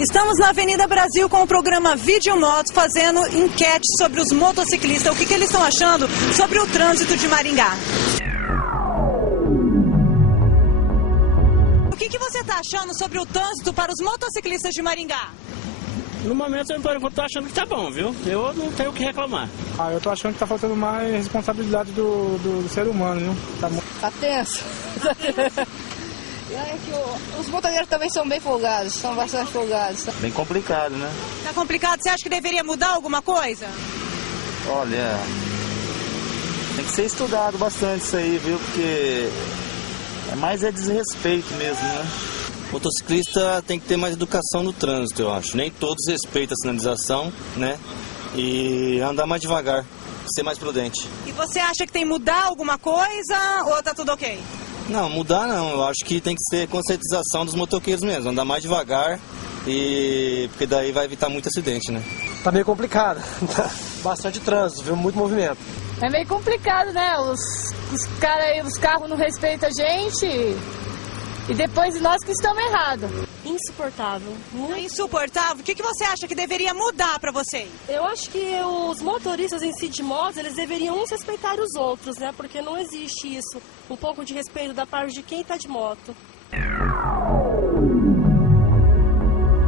Estamos na Avenida Brasil com o programa Vídeo Moto fazendo enquete sobre os motociclistas. O que eles estão achando sobre o trânsito de Maringá? O que você está achando sobre o trânsito para os motociclistas de Maringá? No momento eu estou achando que tá bom, viu? Eu não tenho o que reclamar. Eu estou achando que tá faltando mais responsabilidade do ser humano, viu? Tá tenso. E olha que os motoqueiros também são bem folgados, são bastante folgados. Bem complicado, né? Tá complicado? Você acha que deveria mudar alguma coisa? Olha, tem que ser estudado bastante isso aí, viu? Porque é desrespeito mesmo, né? O motociclista tem que ter mais educação no trânsito, eu acho. Nem todos respeitam a sinalização, né? E andar mais devagar, ser mais prudente. E você acha que tem que mudar alguma coisa ou tá tudo ok? Não, mudar não. Eu acho que tem que ser conscientização dos motoqueiros mesmo. Andar mais devagar porque daí vai evitar muito acidente, né? Tá meio complicado. Bastante trânsito, viu? Muito movimento. É meio complicado, né? Os carros não respeitam a gente. E depois nós que estamos errados. Insuportável. Muito insuportável? O que você acha que deveria mudar para vocês? Eu acho que os motoristas em si de motos, eles deveriam uns respeitar os outros, né? Porque não existe isso. Um pouco de respeito da parte de quem está de moto.